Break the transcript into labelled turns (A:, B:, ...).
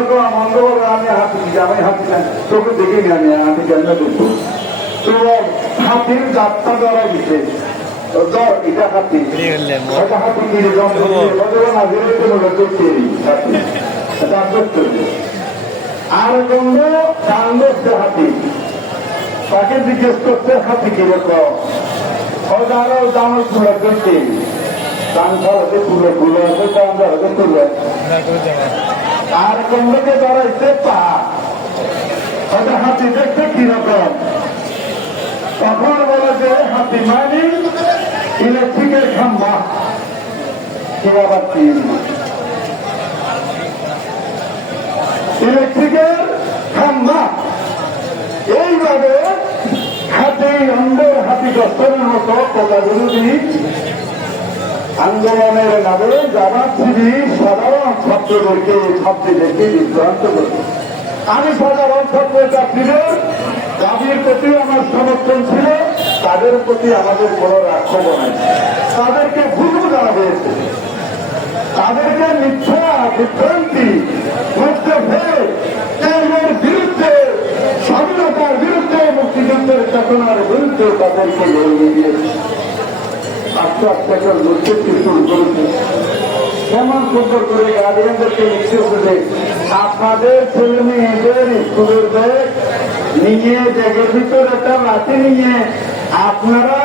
A: কীরকম মন্দ বলে আমি হাতি আমি হাতি না। তোকে দেখিনি আমি আমি কেন দেখব তো হাতির যাত্রা দ্বারা এটা হাতি এটা হাতি কিনে কোনো হাতি আর হাতি তাকে জিজ্ঞেস করতে হাতি কীরকম দামের তুলে তুলে হতে তুলে। আর গন্ধকে ধরাইতে পা হয়তো হাতি দেখতে কীরকম? তখন বলে যে হাতি মানে ইলেকট্রিকের খাম্বা। আবার কি? ইলেকট্রিকের খাম্বা। এইভাবে হাতি অন্ধের হাতি দস্তরের মতো কথা বিরোধী আন্দোলনের নামে জামাতজীবী সাধারণ ছাত্রদেরকে ছাত্রীদেরকে বিভ্রান্ত করে। আমি সাধারণ ছাত্র ছাত্রীদের দাবির প্রতি আমার সমর্থন ছিল, তাদের প্রতি আমাদের কোনো রাক্ষব নাই। তাদেরকে ভুল দেওয়া হয়েছে। তাদেরকে মিথ্যা, বিভ্রান্তি করতে হয়ে বিরুদ্ধে, স্বাধীনতার বিরুদ্ধে, মুক্তিযুদ্ধের চেতনার বিরুদ্ধে তাদেরকে লড়িয়ে দিয়েছে। আস্তে আপনাদের মেয়েদের স্কুলের ব্যাগ নিয়ে ব্যাগের ভিতরে একটা লাঠি নিয়ে আপনারা